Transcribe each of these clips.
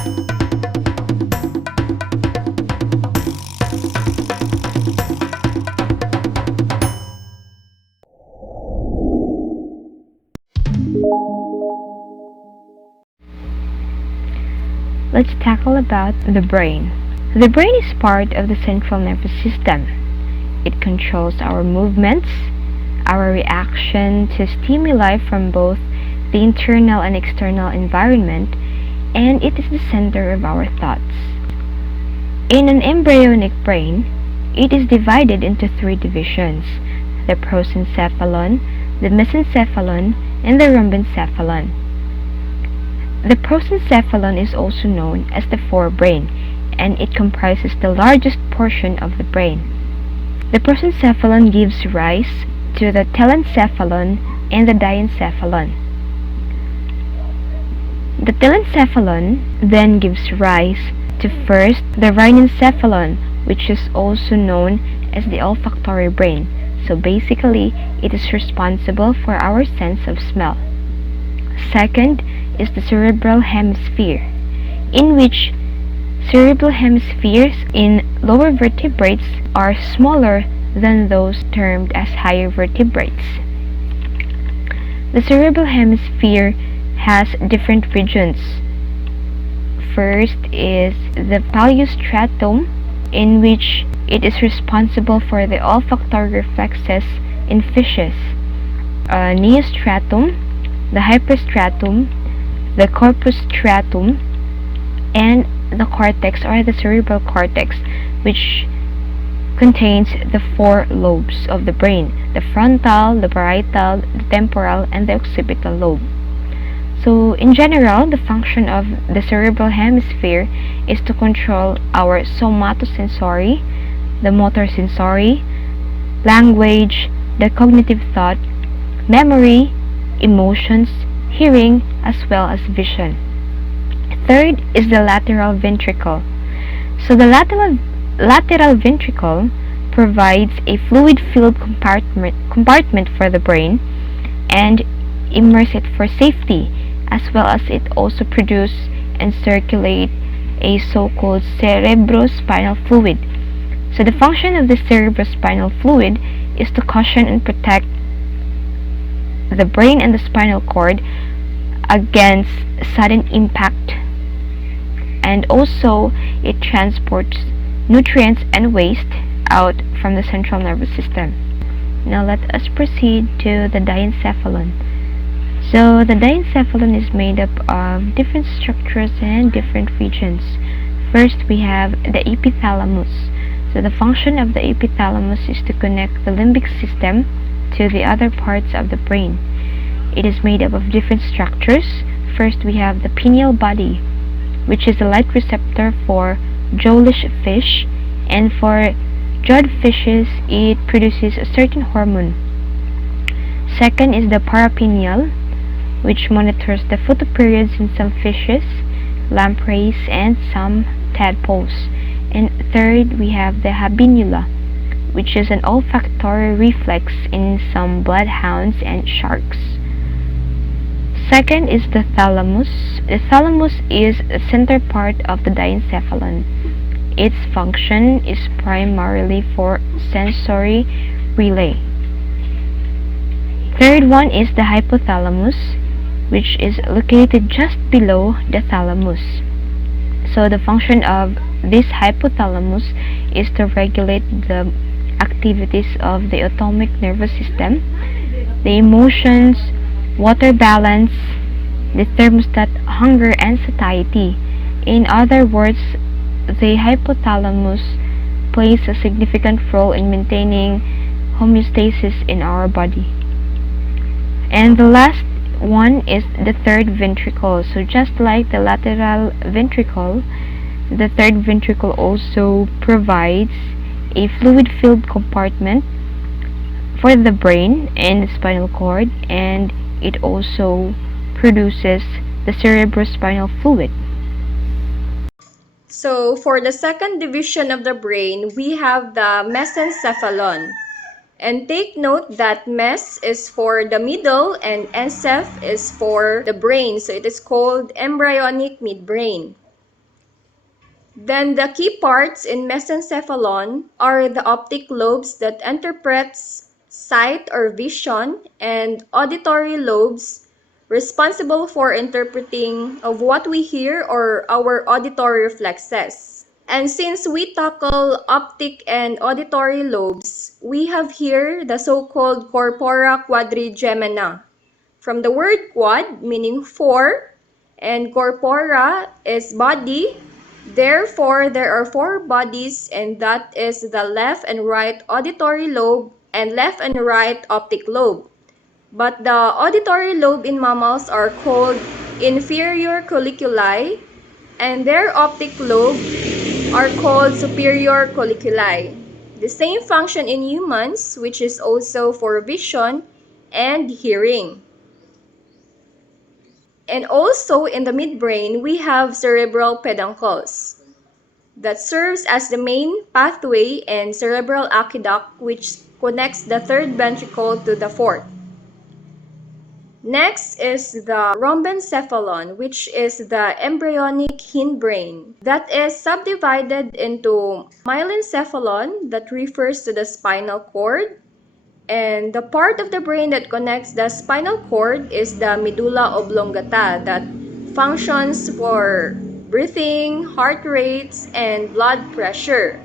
Let's tackle about the brain. The brain is part of the central nervous system. It controls our movements, our reaction to stimuli from both the internal and external environment, and it is the center of our thoughts. In an embryonic brain, it is divided into three divisions: the prosencephalon, the mesencephalon, and the rhombencephalon. The prosencephalon is also known as the forebrain, and it comprises the largest portion of the brain. The prosencephalon gives rise to the telencephalon and the diencephalon. The telencephalon then gives rise to first the rhinencephalon, which is also known as the olfactory brain. So basically, it is responsible for our sense of smell. Second is the cerebral hemisphere, in which cerebral hemispheres in lower vertebrates are smaller than those termed as higher vertebrates. The cerebral hemisphere has different regions. First is the paliostratum, in which it is responsible for the olfactory reflexes in fishes. Neostratum, the hyperstratum, the corpus stratum, and the cortex, or the cerebral cortex, which contains the four lobes of the brain: the frontal, the parietal, the temporal, and the occipital lobe. So in general, the function of the cerebral hemisphere is to control our somatosensory, the motor sensory, language, the cognitive thought, memory, emotions, hearing, as well as vision. Third is the lateral ventricle. So the lateral ventricle provides a fluid-filled compartment for the brain and immerse it for safety, as well as it also produce and circulate a so-called cerebrospinal fluid. So the function of the cerebrospinal fluid is to cushion and protect the brain and the spinal cord against sudden impact, and also it transports nutrients and waste out from the central nervous system. Now let us proceed to the diencephalon. So the diencephalon is made up of different structures and different regions. First, we have the epithalamus. So the function of the epithalamus is to connect the limbic system to the other parts of the brain. It is made up of different structures. First, we have the pineal body, which is a light receptor for jawless fish, and for jawed fishes, it produces a certain hormone. Second is the parapineal, which monitors the photoperiods in some fishes, lampreys, and some tadpoles. And third, we have the habenula, which is an olfactory reflex in some bloodhounds and sharks. Second is the thalamus. The thalamus is the center part of the diencephalon. Its function is primarily for sensory relay. Third one is the hypothalamus, which is located just below the thalamus. So the function of this hypothalamus is to regulate the activities of the autonomic nervous system, the emotions, water balance, the thermostat, hunger, and satiety. In other words, the hypothalamus plays a significant role in maintaining homeostasis in our body. And the last one is the third ventricle. So just like the lateral ventricle, the third ventricle also provides a fluid-filled compartment for the brain and the spinal cord, and it also produces the cerebrospinal fluid. So for the second division of the brain, we have the mesencephalon. And take note that mes is for the middle and enceph is for the brain. So it is called embryonic midbrain. Then the key parts in mesencephalon are the optic lobes that interprets sight or vision, and auditory lobes responsible for interpreting of what we hear or our auditory reflexes. And since we tackle optic and auditory lobes, we have here the so-called corpora quadrigemina. From the word quad, meaning four, and corpora is body. Therefore, there are four bodies, and that is the left and right auditory lobe and left and right optic lobe. But the auditory lobe in mammals are called inferior colliculi, and their optic lobe are called superior colliculi. The same function in humans, which is also for vision and hearing. And also in the midbrain, we have cerebral peduncles that serves as the main pathway and cerebral aqueduct which connects the third ventricle to the fourth. Next is the rhombencephalon, which is the embryonic hindbrain that is subdivided into myelencephalon that refers to the spinal cord, and the part of the brain that connects the spinal cord is the medulla oblongata that functions for breathing, heart rates, and blood pressure.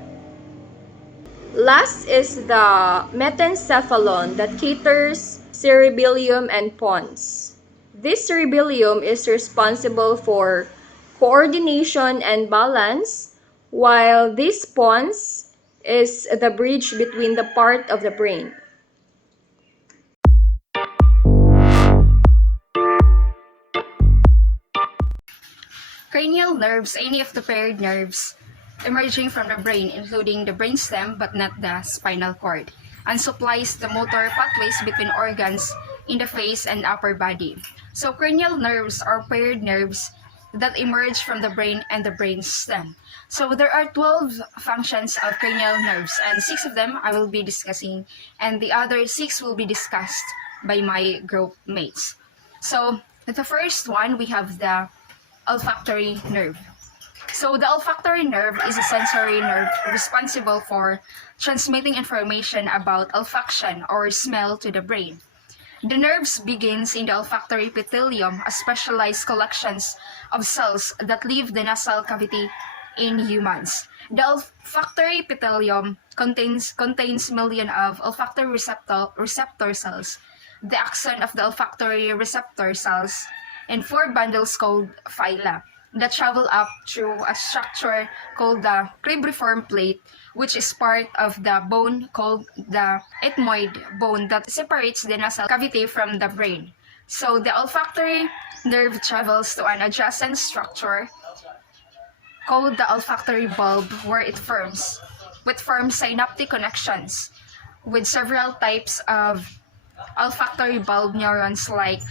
Last is the metencephalon that caters cerebellum and pons. This cerebellum is responsible for coordination and balance, while this pons is the bridge between the part of the brain. Cranial nerves, any of the paired nerves emerging from the brain, including the brainstem but not the spinal cord, and supplies the motor pathways between organs in the face and upper body. So cranial nerves are paired nerves that emerge from the brain and the brainstem. So there are 12 functions of cranial nerves, and 6 of them I will be discussing, and the other 6 will be discussed by my group mates. So the first one, we have the olfactory nerve. So the olfactory nerve is a sensory nerve responsible for transmitting information about olfaction or smell to the brain. The nerves begins in the olfactory epithelium, a specialized collections of cells that leave the nasal cavity in humans. The olfactory epithelium contains millions of olfactory receptor cells, the axon of the olfactory receptor cells, and 4 bundles called phyla that travel up through a structure called the cribriform plate, which is part of the bone called the ethmoid bone that separates the nasal cavity from the brain. So the olfactory nerve travels to an adjacent structure called the olfactory bulb, where it forms synaptic connections with several types of olfactory bulb neurons like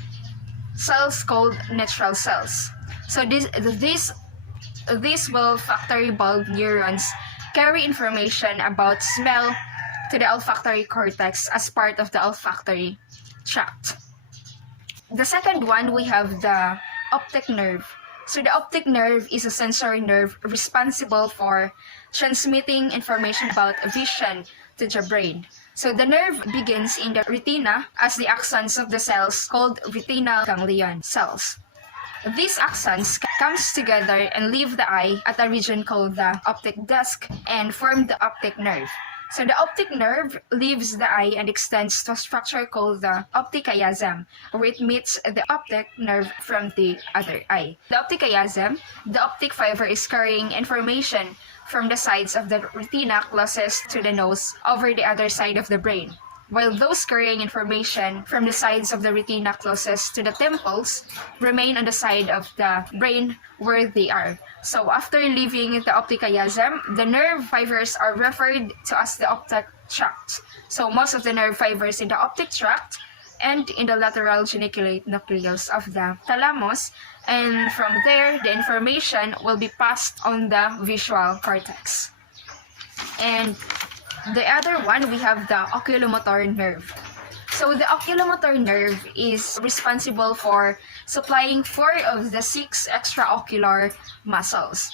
cells called netral cells. So these olfactory bulb neurons carry information about smell to the olfactory cortex as part of the olfactory tract. The second one, we have the optic nerve. So the optic nerve is a sensory nerve responsible for transmitting information about vision to the brain. So the nerve begins in the retina as the axons of the cells called retinal ganglion cells. These axons comes together and leave the eye at a region called the optic disc and form the optic nerve. So the optic nerve leaves the eye and extends to a structure called the optic chiasm, where it meets the optic nerve from the other eye. The optic chiasm, the optic fiber is carrying information from the sides of the retina closest to the nose over the other side of the brain, while those carrying information from the sides of the retina closest to the temples remain on the side of the brain where they are. So after leaving the optic chiasm, the nerve fibers are referred to as the optic tract. So most of the nerve fibers in the optic tract and in the lateral geniculate nucleus of the thalamus, and from there the information will be passed on the visual cortex. And the other one, we have the oculomotor nerve. So the oculomotor nerve is responsible for supplying 4 of the 6 extraocular muscles.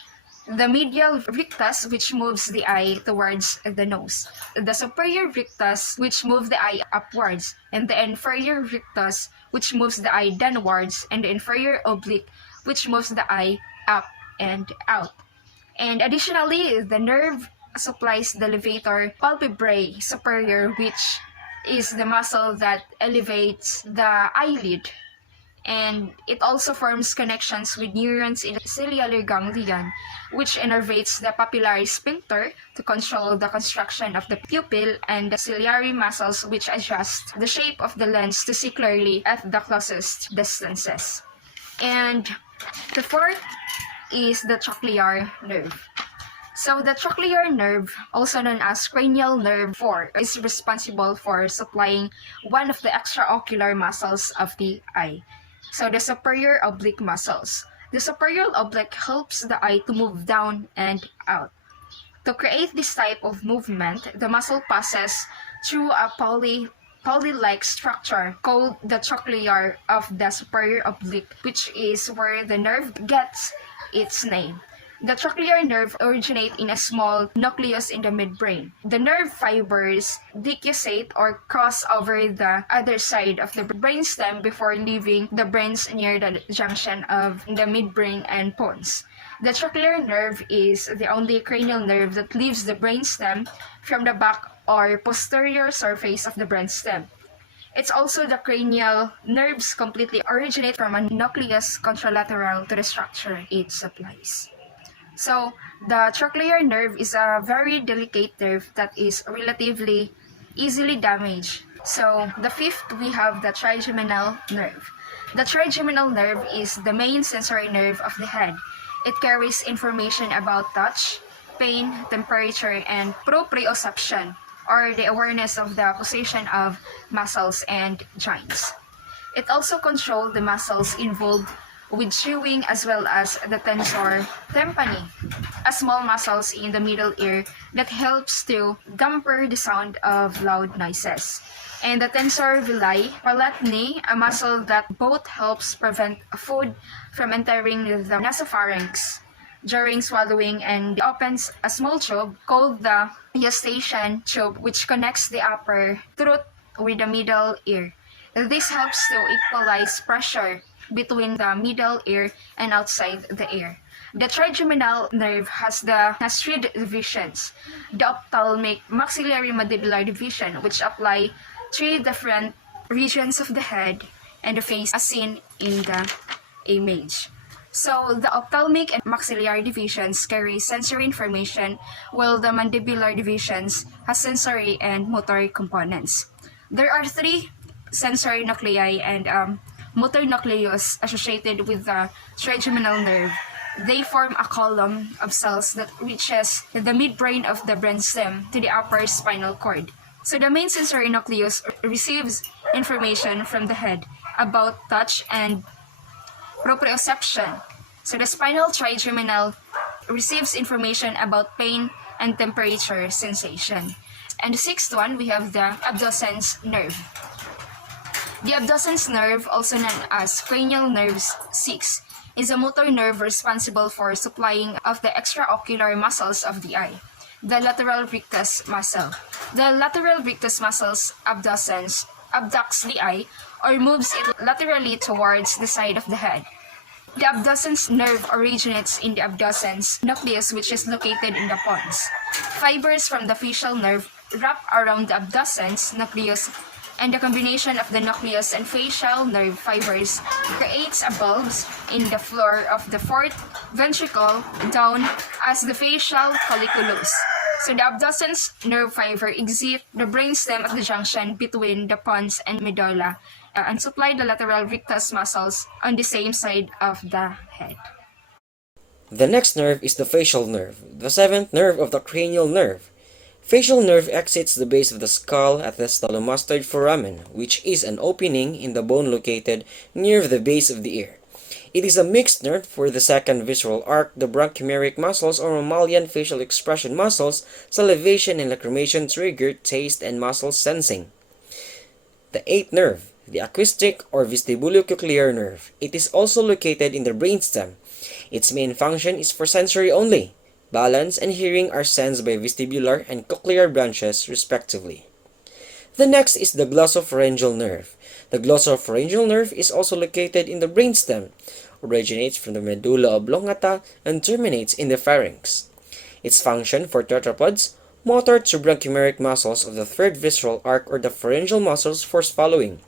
the medial rictus, which moves the eye towards the nose, the superior rictus, which moves the eye upwards, and the inferior rictus, which moves the eye downwards, and the inferior oblique, which moves the eye up and out. And additionally, the nerve supplies the levator palpebrae superior, which is the muscle that elevates the eyelid, and it also forms connections with neurons in the ciliary ganglion, which innervates the papillary sphincter to control the construction of the pupil, and the ciliary muscles, which adjust the shape of the lens to see clearly at the closest distances. And the fourth is the trochlear nerve. So the trochlear nerve, also known as cranial nerve 4, is responsible for supplying one of the extraocular muscles of the eye. So the superior oblique muscles. The superior oblique helps the eye to move down and out. To create this type of movement, the muscle passes through a pulley-like structure called the trochlear of the superior oblique, which is where the nerve gets its name. The trochlear nerve originates in a small nucleus in the midbrain. The nerve fibers decussate or cross over the other side of the brainstem before leaving the brains near the junction of the midbrain and pons. The trochlear nerve is the only cranial nerve that leaves the brainstem from the back or posterior surface of the brainstem. It's also the cranial nerves completely originate from a nucleus contralateral to the structure it supplies. So, the trochlear nerve is a very delicate nerve that is relatively easily damaged. So, the fifth, we have the trigeminal nerve. The trigeminal nerve is the main sensory nerve of the head. It carries information about touch, pain, temperature, and proprioception, or the awareness of the position of muscles and joints. It also controls the muscles involved with chewing, as well as the tensor tympani, a small muscles in the middle ear that helps to damper the sound of loud noises. And the tensor villi palatini, a muscle that both helps prevent food from entering the nasopharynx during swallowing, and opens a small tube called the eustachian tube, which connects the upper throat with the middle ear. This helps to equalize pressure between the middle ear and outside the ear. The trigeminal nerve has three divisions: the ophthalmic, maxillary, mandibular division, which apply three different regions of the head and the face as seen in the image. So the ophthalmic and maxillary divisions carry sensory information, while the mandibular divisions has sensory and motor components. There are three sensory nuclei and motor nucleus associated with the trigeminal nerve. They form a column of cells that reaches the midbrain of the brainstem to the upper spinal cord. So the main sensory nucleus receives information from the head about touch and proprioception. So the spinal trigeminal receives information about pain and temperature sensation. And the sixth one, we have the abducens nerve. The abducens nerve, also known as cranial nerve 6, is a motor nerve responsible for supplying of the extraocular muscles of the eye, the lateral rictus muscle. The lateral rictus muscles abducens abducts the eye or moves it laterally towards the side of the head. The abducens nerve originates in the abducens nucleus, which is located in the pons. Fibers from the facial nerve wrap around the abducens nucleus, and the combination of the nucleus and facial nerve fibers creates a bulb in the floor of the fourth ventricle known as the facial colliculus. So the abducens nerve fiber exit the brainstem at the junction between the pons and medulla and supply the lateral rictus muscles on the same side of the head. The next nerve is the facial nerve, the seventh nerve of the cranial nerve. Facial nerve exits the base of the skull at the stylomastoid foramen, which is an opening in the bone located near the base of the ear. It is a mixed nerve for the second visceral arc, the bronchomeric muscles or mammalian facial expression muscles, salivation and lacrimation trigger taste and muscle sensing. The eighth nerve, the acoustic or vestibulocochlear nerve. It is also located in the brainstem. Its main function is for sensory only. Balance and hearing are sensed by vestibular and cochlear branches respectively. The next is the glossopharyngeal nerve. The glossopharyngeal nerve is also located in the brainstem, originates from the medulla oblongata, and terminates in the pharynx. Its function for tetrapods: motor to bronchomeric muscles of the third visceral arc or the pharyngeal muscles for swallowing.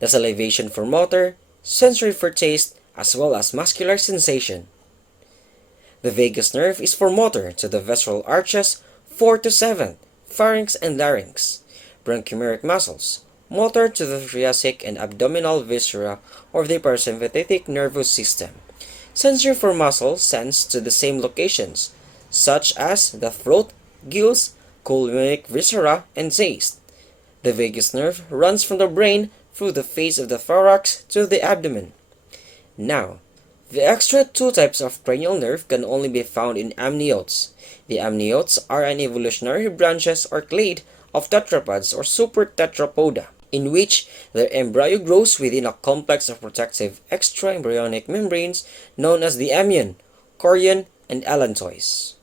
The salivation for motor, sensory for taste, as well as muscular sensation. The vagus nerve is for motor to the visceral arches 4 to 7, pharynx and larynx. Bronchomeric muscles, motor to the thoracic and abdominal viscera or the parasympathetic nervous system. Sensory for muscles sensed to the same locations, such as the throat, gills, coelomic viscera, and taste. The vagus nerve runs from the brain through the face of the thorax to the abdomen. Now, the extra two types of cranial nerve can only be found in amniotes. The amniotes are an evolutionary branches or clade of tetrapods or supertetrapoda, in which their embryo grows within a complex of protective extraembryonic membranes known as the amnion, chorion, and allantois.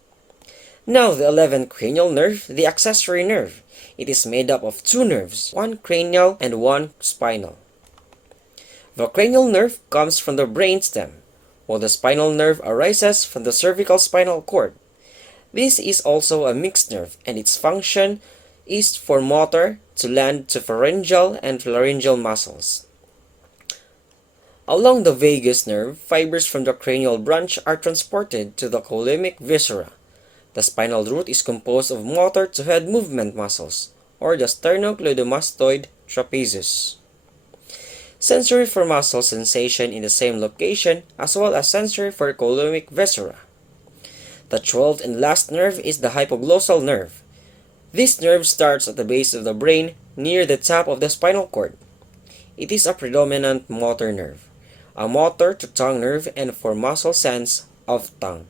Now the 11th cranial nerve, the accessory nerve. It is made up of two nerves, one cranial and one spinal. The cranial nerve comes from the brainstem, while the spinal nerve arises from the cervical spinal cord. This is also a mixed nerve, and its function is for motor to land to pharyngeal and laryngeal muscles. Along the vagus nerve, fibers from the cranial branch are transported to the coelomic viscera. The spinal root is composed of motor to head movement muscles, or the sternocleidomastoid trapezius. Sensory for muscle sensation in the same location, as well as sensory for coelomic viscera. The 12th and last nerve is the hypoglossal nerve. This nerve starts at the base of the brain, near the top of the spinal cord. It is a predominant motor nerve, a motor to tongue nerve and for muscle sense of tongue.